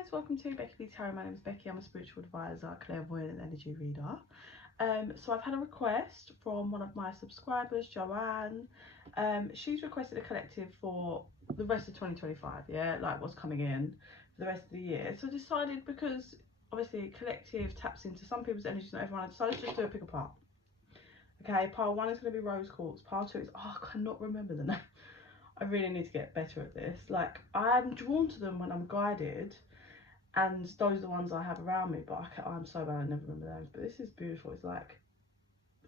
guys, welcome to bekibtarot. My name is Becky. I'm a spiritual advisor, clairvoyant and energy reader. So I've had a request from one of my subscribers, Joanne. She's requested a collective for the rest of 2025, yeah, like what's coming in for the rest of the year. So I decided, because obviously collective taps into some people's energies, not everyone, I decided to just do a pick apart. Okay, pile 1 is going to be rose quartz, pile 2 is, I cannot remember the name. I really need to get better at this. Like, I'm drawn to them when I'm guided, and those are the ones I have around me, but I'm so bad I never remember those. But this is beautiful. It's like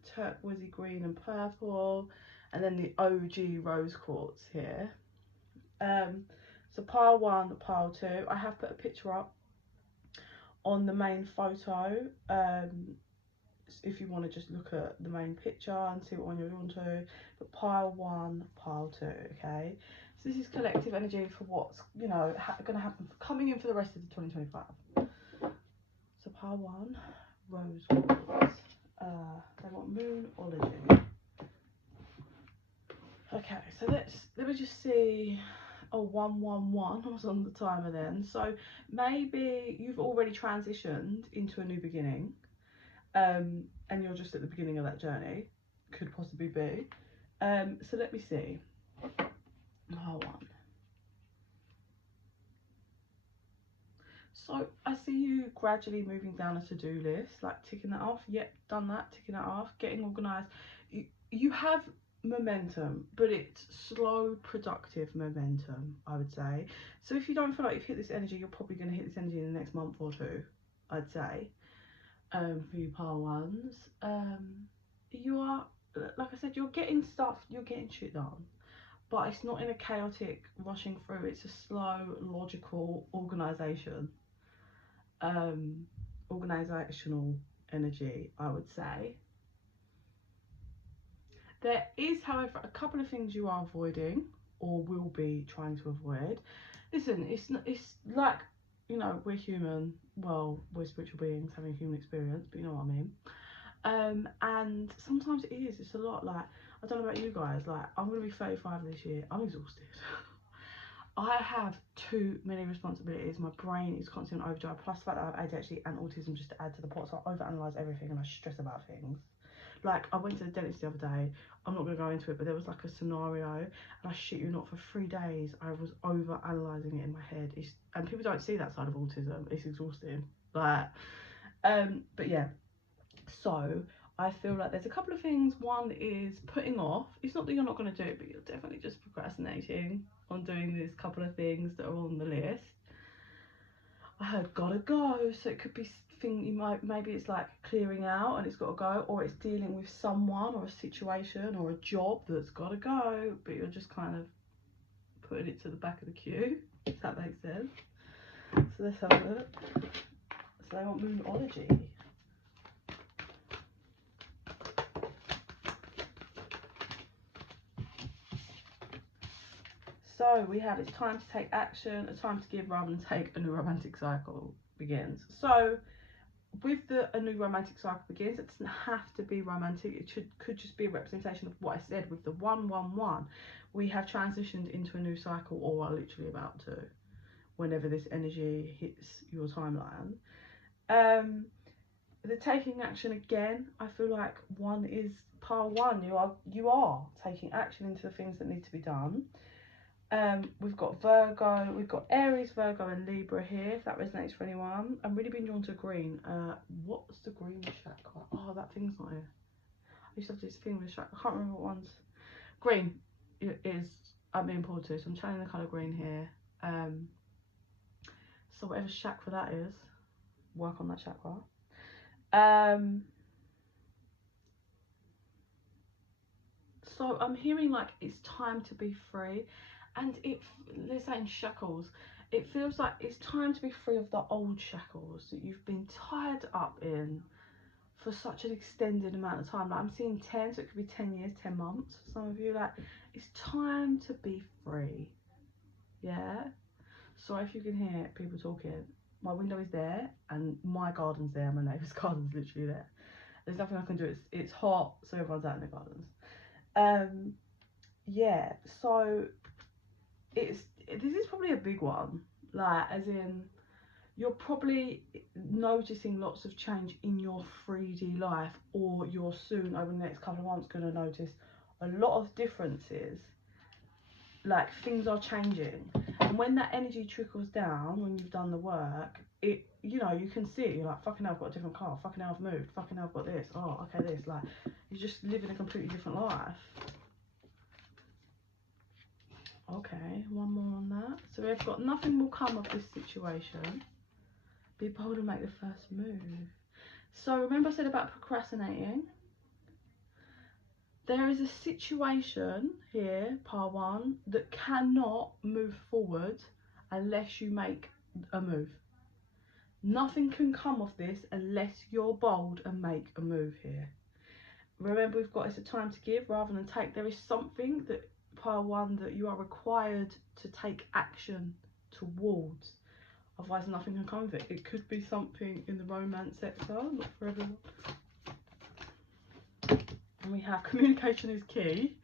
turquoisey green and purple, and then the OG rose quartz here. So pile 1, pile 2, I have put a picture up on the main photo, if you want to just look at the main picture and see what one you're drawn to. But pile 1, pile 2, okay? So this is collective energy for what's, you know, going to happen coming in for the rest of the 2025. So pile 1, rose quartz. They want moonology. Okay, so let me just see. Oh, 111 was on the timer then. So maybe you've already transitioned into a new beginning. And you're just at the beginning of that journey, could possibly be. So let me see. Hold on. So I see you gradually moving down a to-do list, like ticking that off. Yep, done that, ticking that off, getting organised. You have momentum, but it's slow, productive momentum, I would say. So if you don't feel like you've hit this energy, you're probably going to hit this energy in the next month or two, I'd say. For you pile 1s, you are, like I said, you're getting shit done, but it's not in a chaotic rushing through. It's a slow, logical organizational energy, I would say. There is, however, a couple of things you are avoiding or will be trying to avoid. Listen, it's like, you know, we're human. Well, we're spiritual beings having a human experience, but you know what I mean. And sometimes it's a lot. Like, I don't know about you guys, like, I'm gonna be 35 this year. I'm exhausted. I have too many responsibilities. My brain is constantly on overdrive, plus the fact that I have ADHD and autism just to add to the pot. So I overanalyze everything and I stress about things. Like, I went to the dentist the other day. I'm not gonna go into it, but there was like a scenario, and I shit you not, for 3 days I was over analysing it in my head. And people don't see that side of autism. It's exhausting. Like, but yeah. So I feel like there's a couple of things. One is putting off. It's not that you're not going to do it, but you're definitely just procrastinating on doing these couple of things that are on the list. I heard gotta go, so it could be maybe it's like clearing out and it's got to go, or it's dealing with someone or a situation or a job that's got to go, but you're just kind of putting it to the back of the queue, if that makes sense. So let's have a look. So they want moonology. So we have, it's time to take action, a time to give rather than take, a new romantic cycle begins. So with a new romantic cycle begins, it doesn't have to be romantic. It could just be a representation of what I said with the 111. We have transitioned into a new cycle, or are literally about to, whenever this energy hits your timeline. The taking action again, I feel like pile 1. You are taking action into the things that need to be done. We've got Virgo, we've got Aries, Virgo and Libra here, if that resonates for anyone. I'm really being drawn to green. What's the green chakra? Oh, that thing's not here. I used to have this thing with chakra. I can't remember what one's. Green is, I'm being pulled to, so I'm channeling the colour green here. So whatever chakra that is, work on that chakra. So I'm hearing like it's time to be free. And let's say in shackles, it feels like it's time to be free of the old shackles that you've been tied up in for such an extended amount of time. Like, I'm seeing 10, so it could be 10 years, 10 months for some of you. Like, it's time to be free. Yeah. Sorry if you can hear people talking. My window is there and my garden's there. My neighbour's garden's literally there. There's nothing I can do. It's hot, so everyone's out in their gardens. Yeah, so this is probably a big one, like, as in, you're probably noticing lots of change in your 3D life, or you're soon over the next couple of months going to notice a lot of differences. Like, things are changing, and when that energy trickles down, when you've done the work, it, you know, you can see it. You're like, fucking hell, I've got a different car, fucking hell, I've moved, fucking hell, I've got this, oh, okay, this, like, you're just living a completely different life. Okay, one more on that. So we've got nothing will come of this situation. Be bold and make the first move. So remember I said about procrastinating? There is a situation here, pile 1, that cannot move forward unless you make a move. Nothing can come of this unless you're bold and make a move here. Remember, we've got, it's a time to give rather than take. There is something that, pile 1, that you are required to take action towards. Otherwise nothing can come of it. It could be something in the romance sector, not for everyone. And we have communication is key.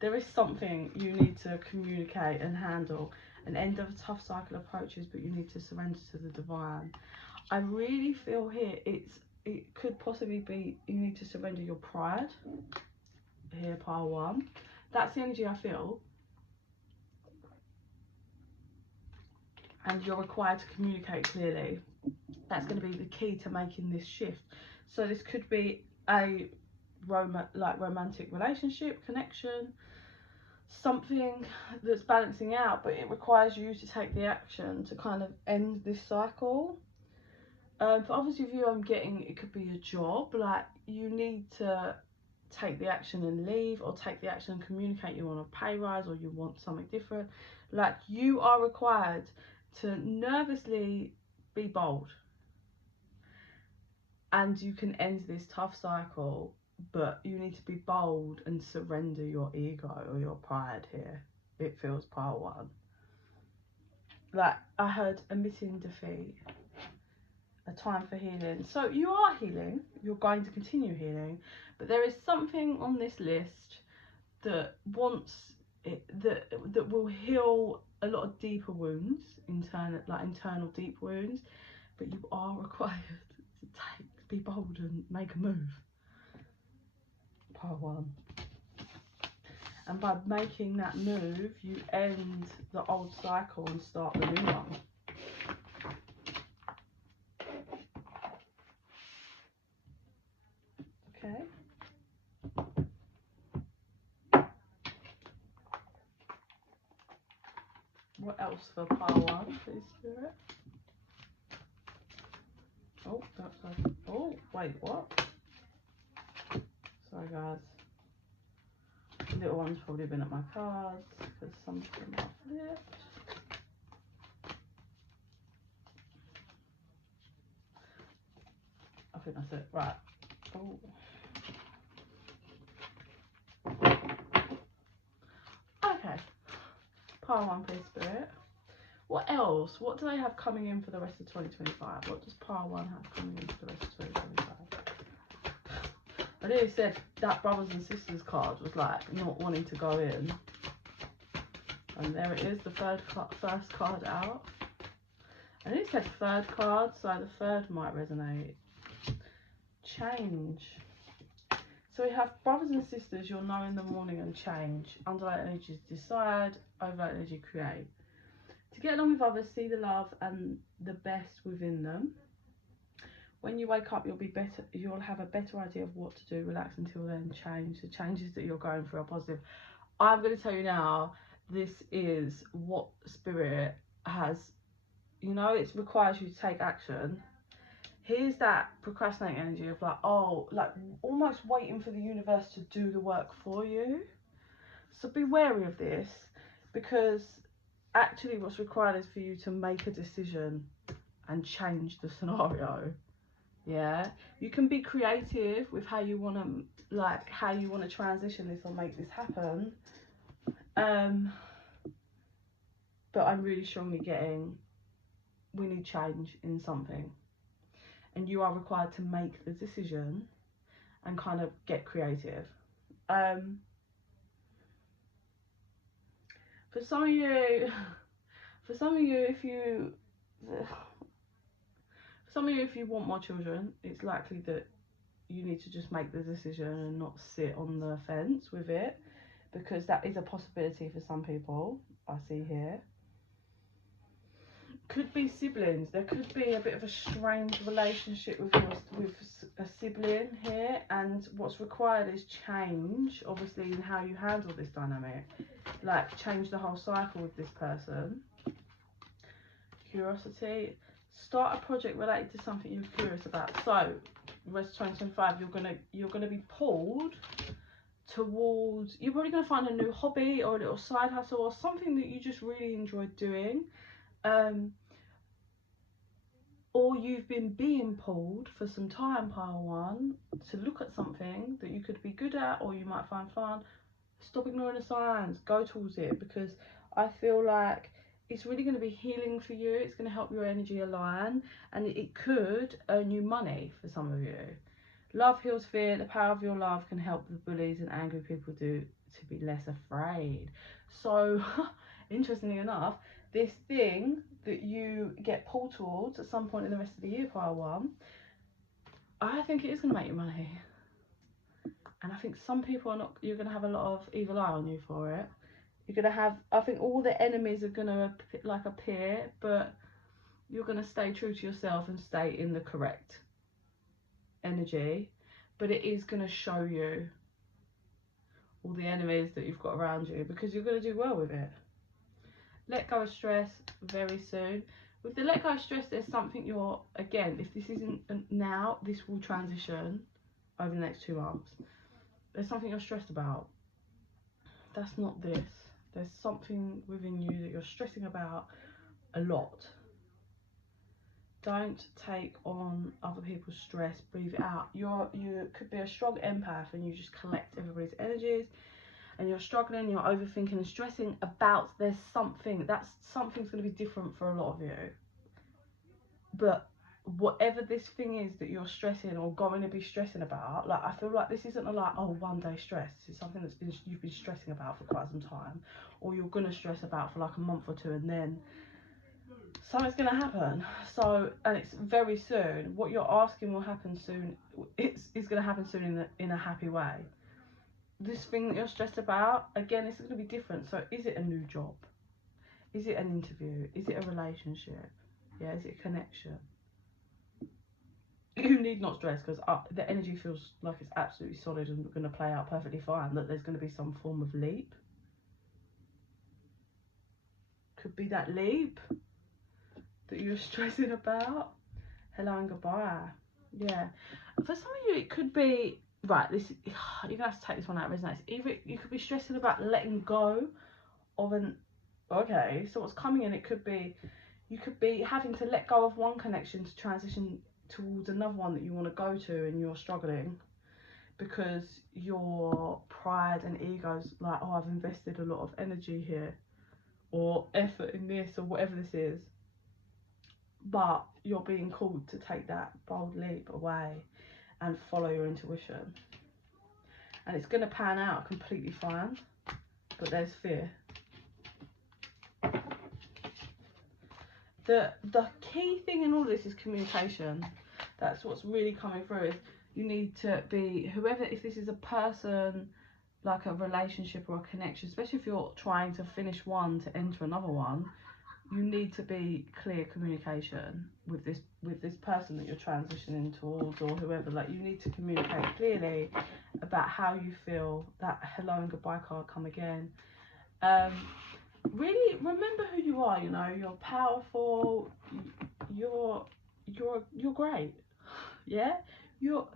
There is something you need to communicate and handle. An end of a tough cycle approaches, but you need to surrender to the divine. I really feel here it could possibly be you need to surrender your pride. Here, pile 1. That's the energy I feel. And you're required to communicate clearly. That's going to be the key to making this shift. So this could be a romantic relationship, connection, something that's balancing out, but it requires you to take the action to kind of end this cycle. For others of you, I'm getting it could be a job, like you need to take the action and leave, or take the action and communicate you want a pay rise, or you want something different. Like, you are required to nervously be bold, and you can end this tough cycle, but you need to be bold and surrender your ego or your pride here. It feels pile 1. Like, I heard admitting defeat, a time for healing. So you are healing, you're going to continue healing, but there is something on this list that wants it, that will heal a lot of deeper wounds, internal deep wounds, but you are required to be bold and make a move. Pile 1. And by making that move, you end the old cycle and start the new one. Okay. What else for pile 1, please, Spirit? Oh, that's like, oh, wait, what? Sorry, guys. The little one's probably been at my cards because something are flipped. I think that's it. Right. Oh. Okay. Pile 1, please, Spirit. What else? What do they have coming in for the rest of 2025? What does pile 1 have coming in for the rest of 2025? I nearly said that brothers and sisters card was like not wanting to go in. And there it is, the first card out. I nearly said third card, so the third might resonate. Change. So we have brothers and sisters, you'll know in the morning, and change. Underlight energies decide, overlight energy create. To get along with others, see the love and the best within them. When you wake up, you'll have a better idea of what to do. Relax until then, change. The changes that you're going through are positive. I'm going to tell you now, this is what Spirit has, you know, it requires you to take action. Here's that procrastinating energy of like, oh, like almost waiting for the universe to do the work for you. So be wary of this, because actually what's required is for you to make a decision and change the scenario. Yeah, you can be creative with how you want to transition this or make this happen, but I'm really strongly getting we need change in something, and you are required to make the decision and kind of get creative. For some of you, if you Some of you, if you want more children, it's likely that you need to just make the decision and not sit on the fence with it, because that is a possibility for some people, I see here. Could be siblings. There could be a bit of a strange relationship with a sibling here, and what's required is change, obviously, in how you handle this dynamic. Like, change the whole cycle with this person. Curiosity. Start a project related to something you're curious about. So, rest of 2025, you're gonna be pulled towards. You're probably gonna find a new hobby or a little side hustle or something that you just really enjoy doing. Or you've been being pulled for some time, pile one, to look at something that you could be good at or you might find fun. Stop ignoring the signs, go towards it, because I feel like it's really going to be healing for you. It's going to help your energy align, and it could earn you money for some of you. Love heals fear. The power of your love can help the bullies and angry people to be less afraid. So, interestingly enough, this thing that you get pulled towards at some point in the rest of the year, pile one, I think it is going to make you money. And I think some people are not, you're going to have a lot of evil eye on you for it. You're going to have, I think all the enemies are going to appear, but you're going to stay true to yourself and stay in the correct energy. But it is going to show you all the enemies that you've got around you, because you're going to do well with it. Let go of stress very soon. With the let go of stress, there's something you're, again, if this isn't now, this will transition over the next 2 months. There's something you're stressed about. That's not this. There's something within you that you're stressing about a lot. Don't take on other people's stress. Breathe it out. You could be a strong empath and you just collect everybody's energies, and you're struggling, you're overthinking and stressing about, there's something, something's going to be different for a lot of you. But whatever this thing is that you're stressing or going to be stressing about, like, I feel like this isn't a like, oh, one day stress. It's something you've been stressing about for quite some time, or you're going to stress about for like a month or two, and then something's going to happen. So, and it's very soon. What you're asking will happen soon. It's going to happen soon in a happy way. This thing that you're stressed about, again, it's going to be different. So is it a new job? Is it an interview? Is it a relationship? Yeah, is it a connection? You need not stress, because the energy feels like it's absolutely solid and going to play out perfectly fine, that there's going to be some form of leap. Could be that leap that you're stressing about. Hello and goodbye. Yeah. For some of you, it could be, right, this, you're going to have to take this one out of resonance. Either you could be stressing about letting go of okay, so what's coming in, it could be, you could be having to let go of one connection to transition towards another one that you want to go to, and you're struggling because your pride and ego's like, oh, I've invested a lot of energy here or effort in this or whatever this is, but you're being called to take that bold leap away and follow your intuition, and it's going to pan out completely fine, but there's fear. The key thing in all this is communication. That's what's really coming through. Is you need to be, whoever, if this is a person, like a relationship or a connection, especially if you're trying to finish one to enter another one, you need to be clear communication with this person that you're transitioning towards, or whoever. Like, you need to communicate clearly about how you feel. That hello and goodbye card come again. Really remember who you are. You know, you're powerful, you're great. Yeah, your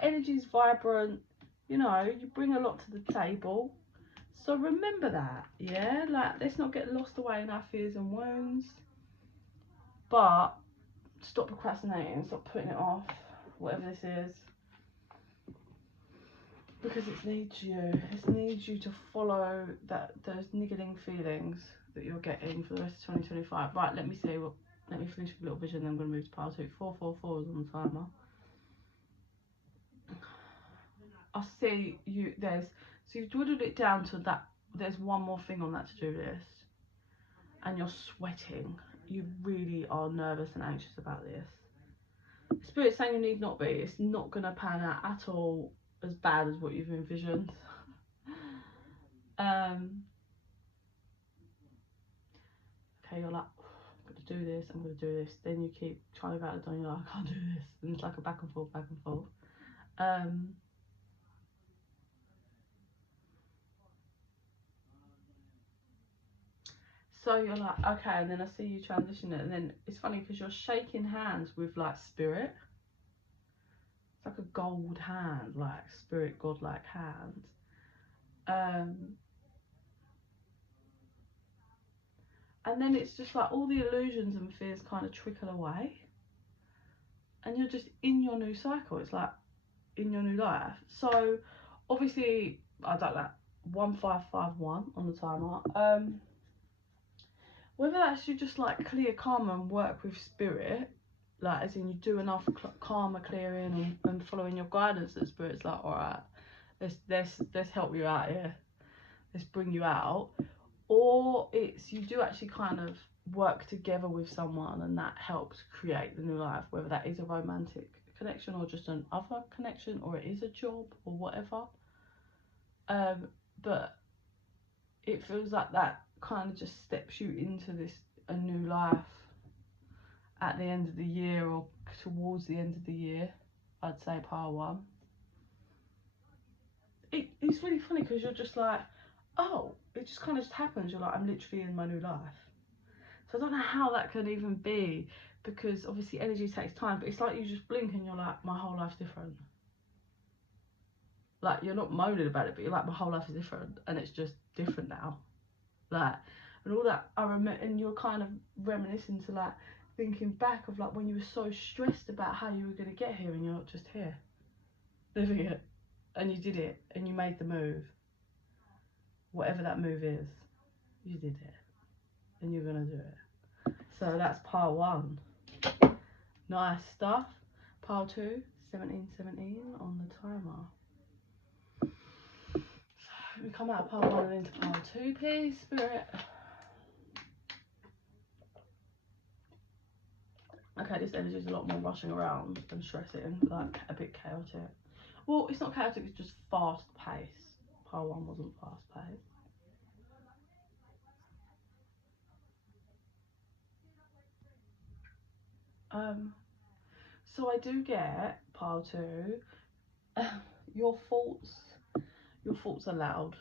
energy is vibrant, you know, you bring a lot to the table, so remember that. Yeah, like, let's not get lost away in our fears and wounds, but stop procrastinating, stop putting it off, whatever this is, because it needs you to follow those niggling feelings that you're getting for the rest of 2025. Right, let me finish with a little vision, then I'm going to move to pile 2. 444 is on the timer. I see you, so you've dwindled it down to that, there's one more thing on that to-do list, and you're sweating. You really are nervous and anxious about this. Spirit's saying you need not be. It's not going to pan out at all as bad as what you've envisioned. Okay, you're like, oh, I'm going to do this, I'm going to do this. Then you keep trying to go out the door and you're like, I can't do this. And it's like a back and forth, back and forth. So you're like, okay, and then I see you transition it. And then it's funny because you're shaking hands with like spirit. It's like a gold hand, like spirit, godlike hand. And then it's just like all the illusions and fears kind of trickle away. And you're just in your new cycle. It's like in your new life. So obviously, I don't know, 1551 on the timer. Whether that's you just like clear karma and work with spirit, like as in you do enough karma clearing and following your guidance that spirit's like, all right, let's help you out here, let's bring you out. Or it's you do actually kind of work together with someone and that helps create the new life, whether that is a romantic connection or just an other connection, or it is a job or whatever. But it feels like that kind of just steps you into a new life at the end of the year or towards the end of the year. I'd say pile 1. It's really funny because you're just like, oh, it just kind of just happens. You're like, I'm literally in my new life. So I don't know how that could even be, because obviously energy takes time, but it's like you just blink and you're like, my whole life's different. Like, you're not moaning about it, but you're like, my whole life is different and it's just different now. Like, and all that, and you're kind of reminiscing to like thinking back of like when you were so stressed about how you were going to get here, and you're not just here living it, and you did it and you made the move, whatever that move is, you did it and you're going to do it. So that's pile 1. Nice stuff. Pile 2, 1717 on the timer. So we come out of pile 1 and into pile 2, please, spirit. Okay, this energy is a lot more rushing around and stressing, like a bit chaotic. Well, it's not chaotic, it's just fast paced. Pile 1 wasn't fast paced. So I do get pile 2. Your thoughts are loud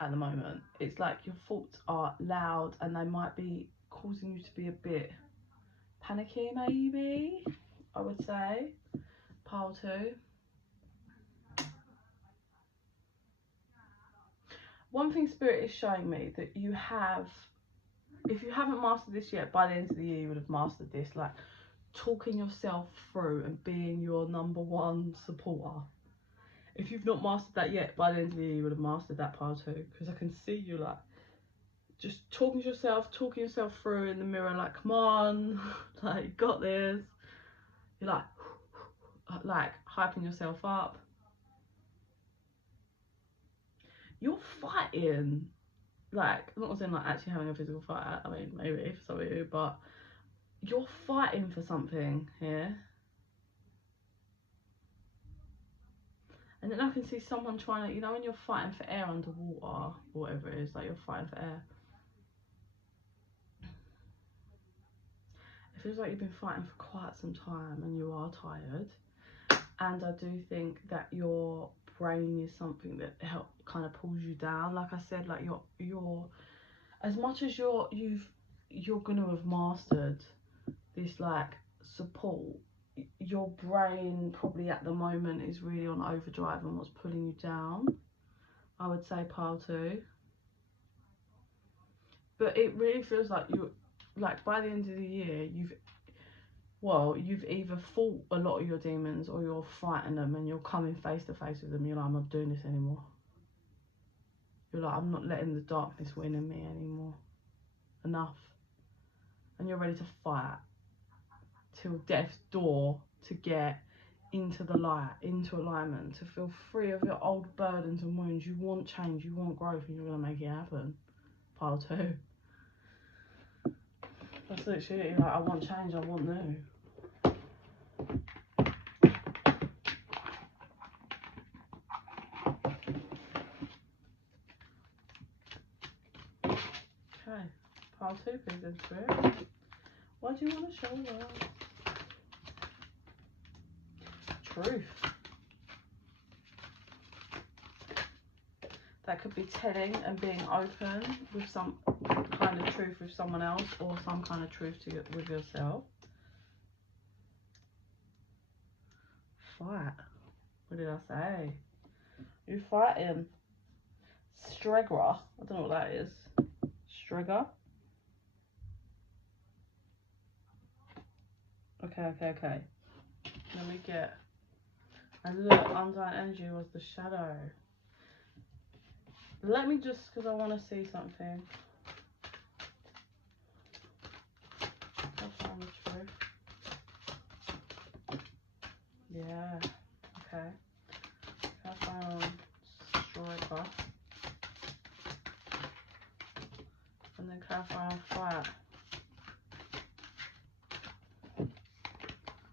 at the moment. It's like your thoughts are loud and they might be causing you to be a bit panicky, maybe, I would say. Pile 2. One thing spirit is showing me that you have, if you haven't mastered this yet, by the end of the year you would have mastered this, like talking yourself through and being your #1 supporter. If you've not mastered that yet, by the end of the year you would have mastered that pile 2, because I can see you like just talking yourself through in the mirror, like, come on, like, you got this. You're like hyping yourself up. You're fighting, like, I'm not saying like actually having a physical fight, I mean maybe for some of you, but you're fighting for something here. And then I can see someone trying to, you know, when you're fighting for air underwater, or whatever it is, like you're fighting for air. It feels like you've been fighting for quite some time and you are tired. And I do think that your brain is something that kind of pulls you down. Like I said, like you're as much as you're gonna have mastered this like support, your brain probably at the moment is really on overdrive and what's pulling you down. I would say pile 2. But it really feels like you're like by the end of the year you've either fought a lot of your demons or you're fighting them and you're coming face to face with them. You're like, I'm not doing this anymore. You're like, I'm not letting the darkness win in me anymore. Enough. And you're ready to fight till death's door to get into the light, into alignment, to feel free of your old burdens and wounds. You want change, you want growth, and you're going to make it happen. Pile 2. That's literally like, I want change, I want new. Okay, pile 2 please into it. What do you want to show us? Truth. That could be telling and being open with some kind of truth with someone else, or some kind of truth with yourself. Fight. What did I say? You fighting. Stregger. I don't know what that is. Stregger. Okay. Let me get. And look, undying energy was the shadow. Let me just, because I want to see something. I'll find the truth. Yeah. Okay. I found striker. And then clarify on fire.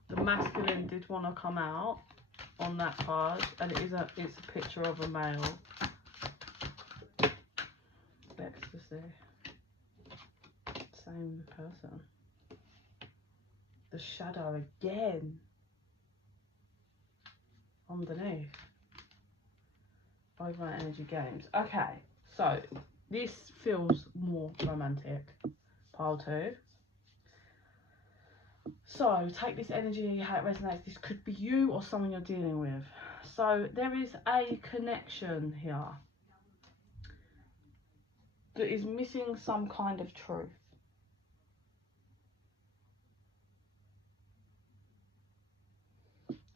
The masculine did want to come out on that card, and it's a picture of a male. Ecstasy. Same person. The shadow again. Underneath. Over energy games. Okay, so this feels more romantic. Pile 2. So take this energy, how it resonates. This could be you or someone you're dealing with. So there is a connection here that is missing some kind of truth.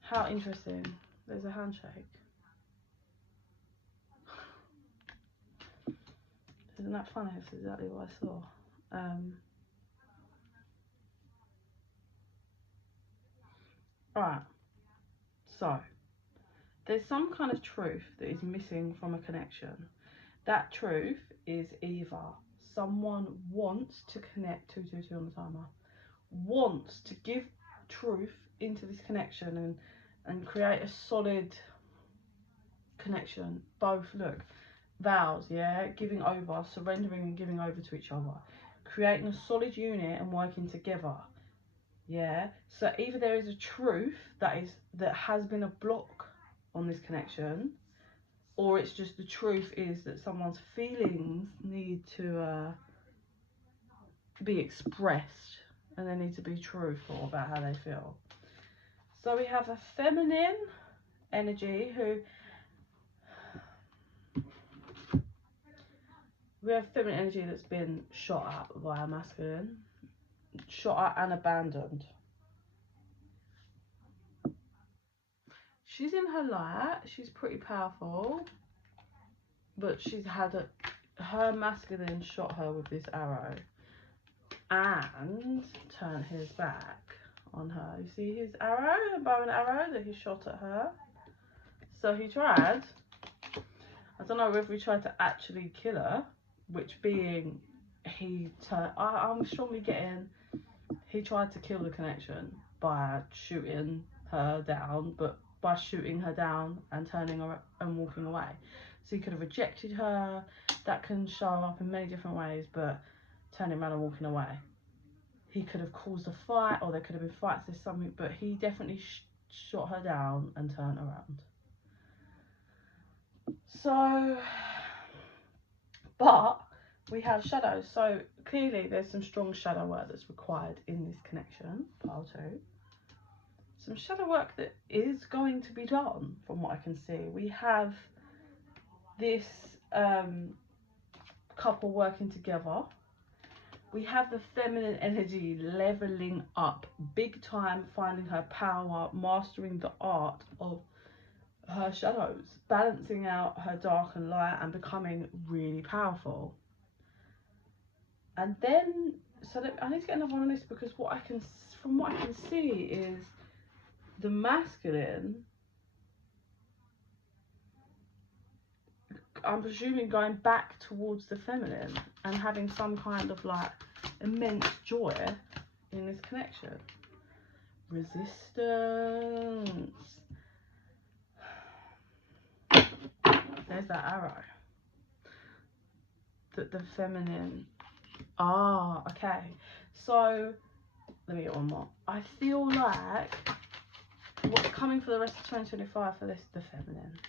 How interesting. There's a handshake. Isn't that funny? That's exactly what I saw. Alright, so there's some kind of truth that is missing from a connection. That truth is either someone wants to connect, 222 on the timer, wants to give truth into this connection and create a solid connection. Both, look, vows, yeah, giving over, surrendering and giving over to each other, creating a solid unit and working together. Yeah, so either there is a truth that has been a block on this connection, or it's just the truth is that someone's feelings need to be expressed, and they need to be truthful about how they feel. So we have a feminine energy that's been shot at by a masculine. Shot at and abandoned. She's in her light, she's pretty powerful, but she's had her masculine shot her with this arrow and turned his back on her. You see his arrow, the bow and arrow that he shot at her? So he tried, I don't know if he tried to actually kill her, which being I'm strongly getting he tried to kill the connection by shooting her down, but by shooting her down and turning her and walking away. So he could have rejected her. That can show up in many different ways, but turning around and walking away. He could have caused a fight, or there could have been fights or something, but he definitely shot her down and turned around. So, but we have shadows, so clearly there's some strong shadow work that's required in this connection, pile 2. Some shadow work that is going to be done from what I can see. We have this couple working together. We have the feminine energy leveling up big time, finding her power, mastering the art of her shadows, balancing out her dark and light and becoming really powerful. And then, so I need to get another one on this, because from what I can see is the masculine, I'm presuming, going back towards the feminine and having some kind of like immense joy in this connection. resistance. There's that arrow. The feminine. Ah, okay. So, let me get one more. I feel like what's coming for the rest of 2025 for this, the feminine.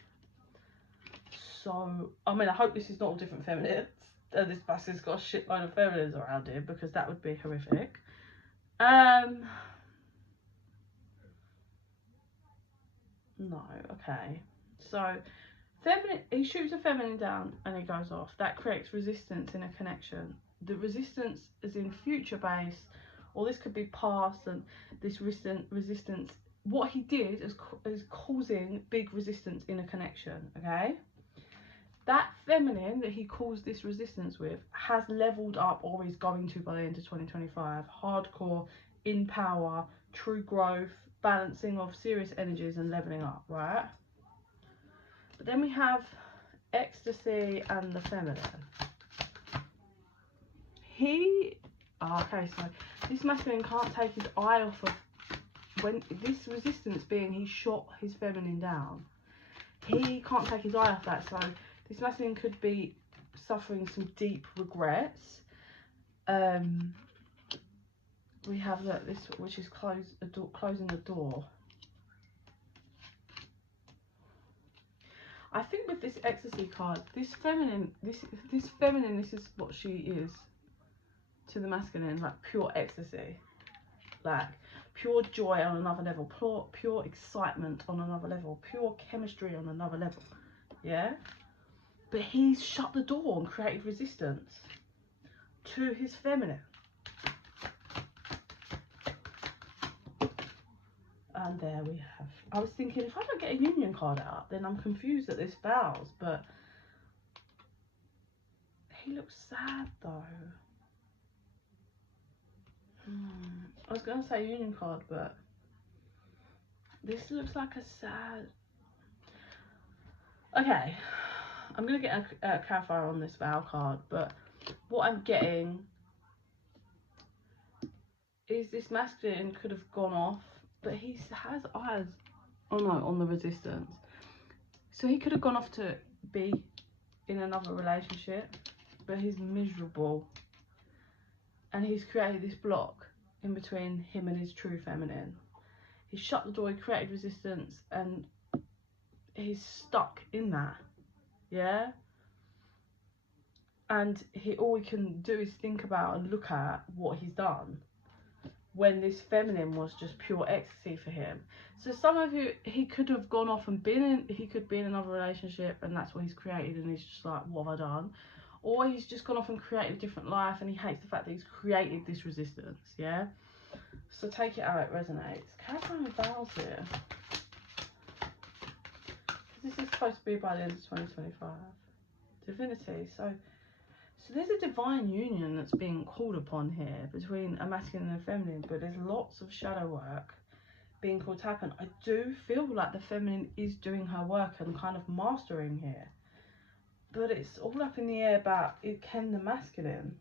So, I mean, I hope this is not all different feminines. This bus has got a shitload of feminines around here, because that would be horrific. No, okay. So, feminine, he shoots a feminine down and he goes off. That creates resistance in a connection. The resistance is in future based, or this could be past, and this resistance, what he did is causing big resistance in a connection, okay? That feminine that he caused this resistance with has leveled up, or is going to by the end of 2025. Hardcore, in power, true growth, balancing of serious energies and leveling up, right? But then we have ecstasy and the feminine. Okay, so this masculine can't take his eye off of, when this resistance being, he shot his feminine down. He can't take his eye off that, so this masculine could be suffering some deep regrets. We have this, which is closing the door. I think with this ecstasy card, this feminine, this is what she is to the masculine, like pure ecstasy, like pure joy on another level, pure excitement on another level, pure chemistry on another level, yeah? But he's shut the door and created resistance to his feminine. And there we have. I was thinking, if I don't get a union card out, then I'm confused at this vows, but he looks sad though. I was going to say union card, but this looks like a sad... Okay, I'm going to get a clarifier on this vow card, but what I'm getting is this masculine could have gone off, but he has eyes on the resistance. So he could have gone off to be in another relationship, but he's miserable. And he's created this block in between him and his true feminine. He shut the door, he created resistance, and he's stuck in that, yeah? And all he can do is think about and look at what he's done, when this feminine was just pure ecstasy for him. So some of you, he could have gone off and he could be in another relationship, and that's what he's created, and he's just like, what have I done? Or he's just gone off and created a different life, and he hates the fact that he's created this resistance, yeah? So take it how it resonates. Clarifying vows here. This is supposed to be by the end of 2025. Divinity. So there's a divine union that's being called upon here between a masculine and a feminine, but there's lots of shadow work being called to happen. I do feel like the feminine is doing her work and kind of mastering here, but it's all up in the air about can the masculine,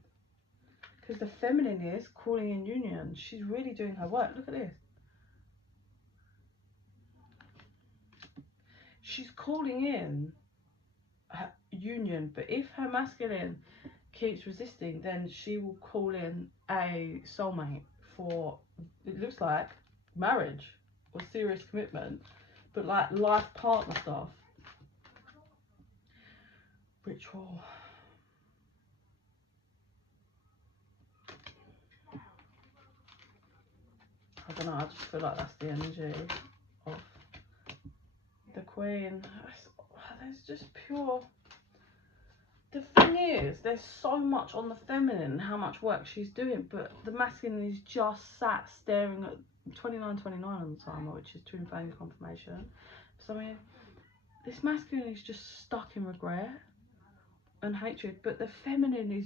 because the feminine is calling in union. She's really doing her work. Look at this. She's calling in her union, but if her masculine keeps resisting, then she will call in a soulmate for, it looks like, marriage or serious commitment, but like life partner stuff. Ritual. I don't know, I just feel like that's the energy of the Queen. There's just pure... The thing is, there's so much on the feminine and how much work she's doing, but the masculine is just sat staring at 29 on the timer, which is twin flame confirmation. So I mean, this masculine is just stuck in regret and hatred, but the feminine is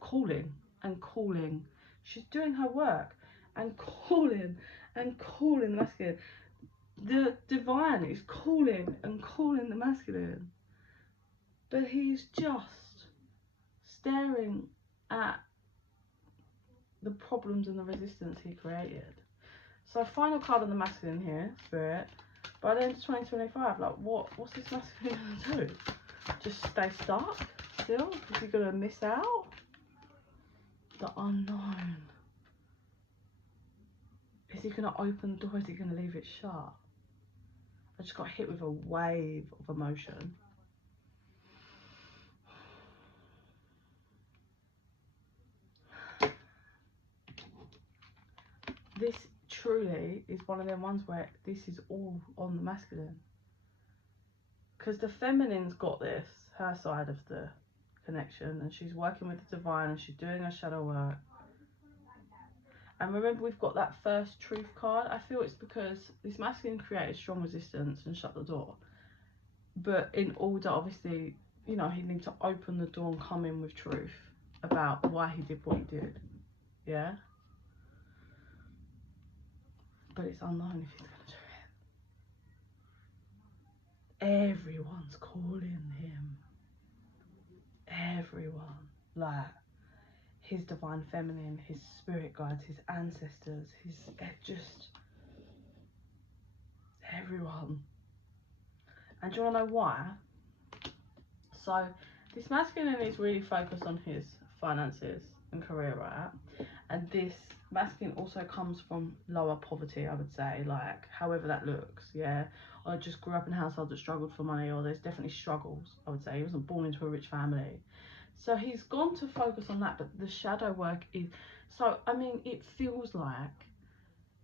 calling and calling. She's doing her work and calling the masculine. The divine is calling and calling the masculine, but he's just staring at the problems and the resistance he created. So final card on the masculine here, Spirit. By the end of 2025, like what's this masculine gonna do? Just stay stuck still? Is he gonna miss out? The unknown. Is he gonna open the door? Is he gonna leave it shut? I just got hit with a wave of emotion. This truly is one of them ones where this is all on the masculine. Because the feminine's got this, her side of the connection, and she's working with the divine and she's doing her shadow work. And remember, we've got that first truth card. I feel it's because this masculine created strong resistance and shut the door. But in order, obviously, you know, he needs to open the door and come in with truth about why he did what he did. Yeah? But it's unknown if he's going to do it. Everyone's calling him. Everyone. Like, his divine feminine, his spirit guides, his ancestors, just everyone. And do you want to know why? So this masculine is really focused on his finances and career, right? And this masculine also comes from lower poverty, I would say, like however that looks, yeah. Or just grew up in a household that struggled for money, or there's definitely struggles, I would say. He wasn't born into a rich family. So he's gone to focus on that, but the shadow work is... So, I mean, it feels like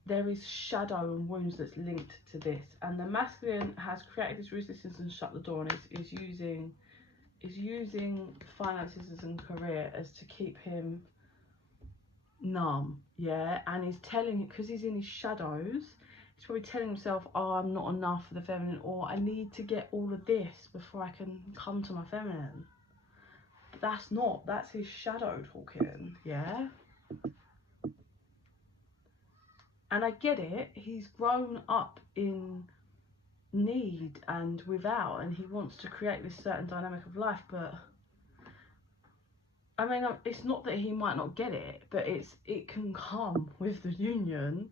there is shadow and wounds that's linked to this. And the masculine has created this resistance and shut the door, and is using finances and career as to keep him numb, yeah? And he's telling, because he's in his shadows, he's probably telling himself, oh, I'm not enough for the feminine, or I need to get all of this before I can come to my feminine. That's his shadow talking, yeah? And I get it, he's grown up in need and without, and he wants to create this certain dynamic of life, but I mean, it's not that he might not get it, but it can come with the union.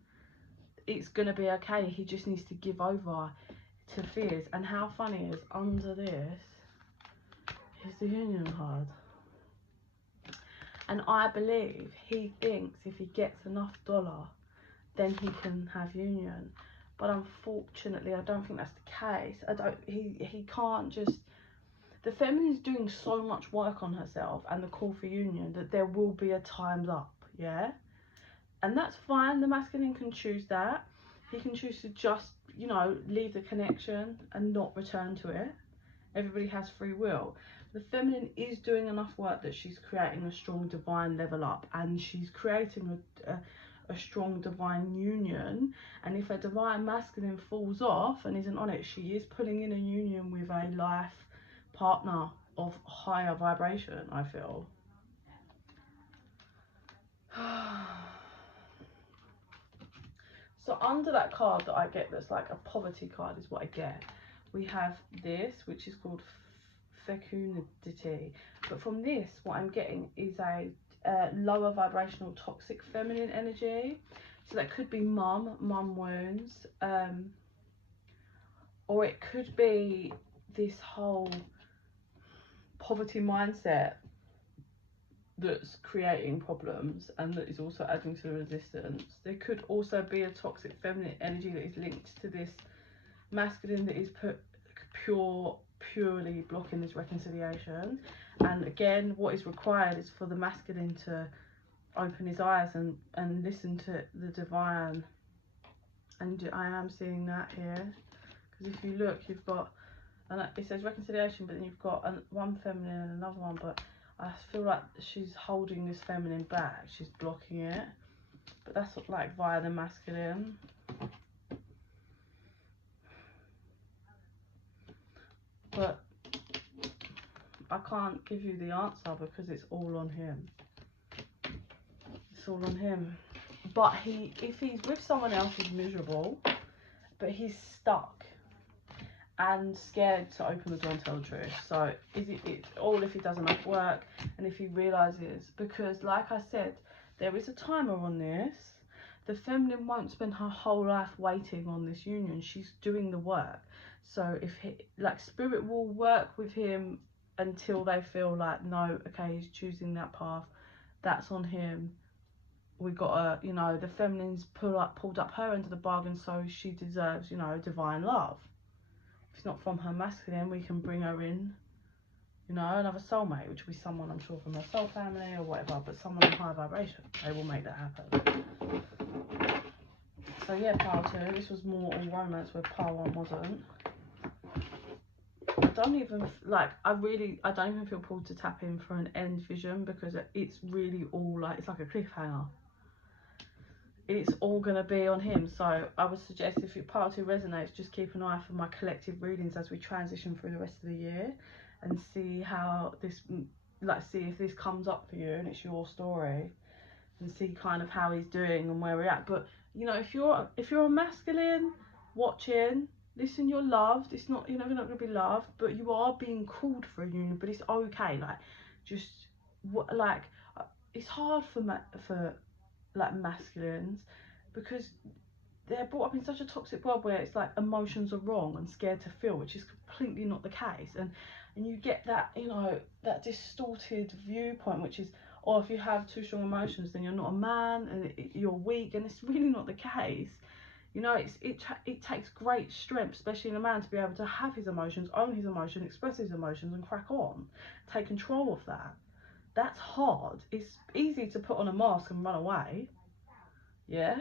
It's gonna be okay, he just needs to give over to fears. And how funny is under this is the union card. And I believe he thinks if he gets enough dollar, then he can have union. But unfortunately, I don't think that's the case. He can't just... The feminine's doing so much work on herself and the call for union that there will be a time's up, yeah? And that's fine, the masculine can choose that. He can choose to just, you know, leave the connection and not return to it. Everybody has free will. The feminine is doing enough work that she's creating a strong divine level up, and she's creating a strong divine union. And if a divine masculine falls off and isn't on it, she is pulling in a union with a life partner of higher vibration, I feel. So under that card that I get, that's like a poverty card, is what I get. We have this, which is called fecundity. But from this, what I'm getting is a lower vibrational toxic feminine energy. So that could be mum wounds, or it could be this whole poverty mindset that's creating problems and that is also adding to the resistance. There could also be a toxic feminine energy that is linked to this masculine that is purely blocking this reconciliation. And again, what is required is for the masculine to open his eyes and listen to the divine. And I am seeing that here, because if you look, you've got, and it says reconciliation, but then you've got one feminine and another one, but I feel like she's holding this feminine back, she's blocking it, but that's like via the masculine. But I can't give you the answer because it's all on him. It's all on him. But if he's with someone else, he's miserable, but he's stuck and scared to open the door and tell the truth. So it's all if he does enough work and if he realizes, because like I said, there is a timer on this. the feminine won't spend her whole life waiting on this union. She's doing the work. So if he, like, spirit will work with him until they feel like, no, okay, he's choosing that path, that's on him. We gotta, you know, the feminine's pulled up her end of the bargain, so she deserves, you know, divine love. If it's not from her masculine, we can bring her in, you know, another soulmate, which will be someone, I'm sure, from her soul family or whatever, but someone in high vibration. They will make that happen. So yeah, pile 2, this was more all romance, where pile 1 wasn't. I don't even, like, I don't even feel pulled to tap in for an end vision, because it's really all, like, it's like a cliffhanger. It's all going to be on him. So I would suggest, if pile 2 resonates, just keep an eye for my collective readings as we transition through the rest of the year, and see how this, like, see if this comes up for you and it's your story, and see kind of how he's doing and where we're at. But, you know, if you're a masculine watching, listen, you're loved. It's not, you're never not going to be loved, but you are being called for a union. But it's okay. Like, just like, it's hard for like masculines, because they're brought up in such a toxic world where it's like emotions are wrong and scared to feel, which is completely not the case. And you get that, you know, that distorted viewpoint, which is, or if you have too strong emotions, then you're not a man and you're weak, and it's really not the case. You know, it takes great strength, especially in a man, to be able to have his emotions, own his emotion, express his emotions, and crack on, take control of that. That's hard. It's easy to put on a mask and run away. Yeah.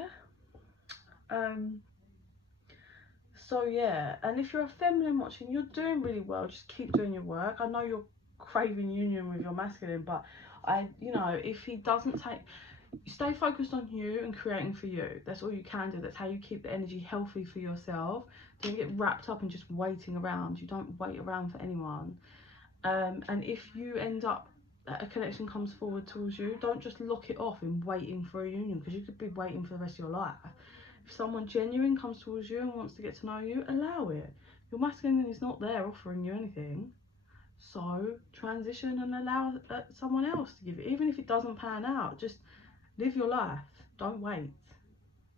So yeah, and if you're a feminine watching, you're doing really well. Just keep doing your work. I know you're craving union with your masculine, but you know, if he doesn't stay focused on you and creating for you. That's all you can do. That's how you keep the energy healthy for yourself. Don't get wrapped up in just waiting around. You don't wait around for anyone. And if you end up, a connection comes forward towards you, don't just lock it off in waiting for a union, because you could be waiting for the rest of your life. If someone genuine comes towards you and wants to get to know you, allow it. Your masculine is not there offering you anything. So transition and allow someone else to give it. Even if it doesn't pan out, just live your life. Don't wait.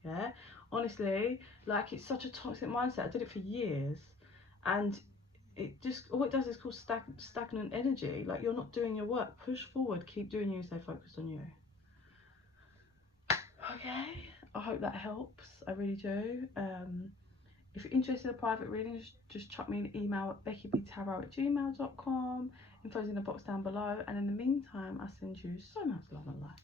Yeah? Honestly, like, it's such a toxic mindset. I did it for years. And it just, all it does is cause stagnant energy. Like, you're not doing your work. Push forward. Keep doing you. Stay focused on you. Okay, I hope that helps. I really do. If you're interested in a private reading, just chuck me an email at bekibtarot@gmail.com. Info's in the box down below. And in the meantime, I send you so much love and light.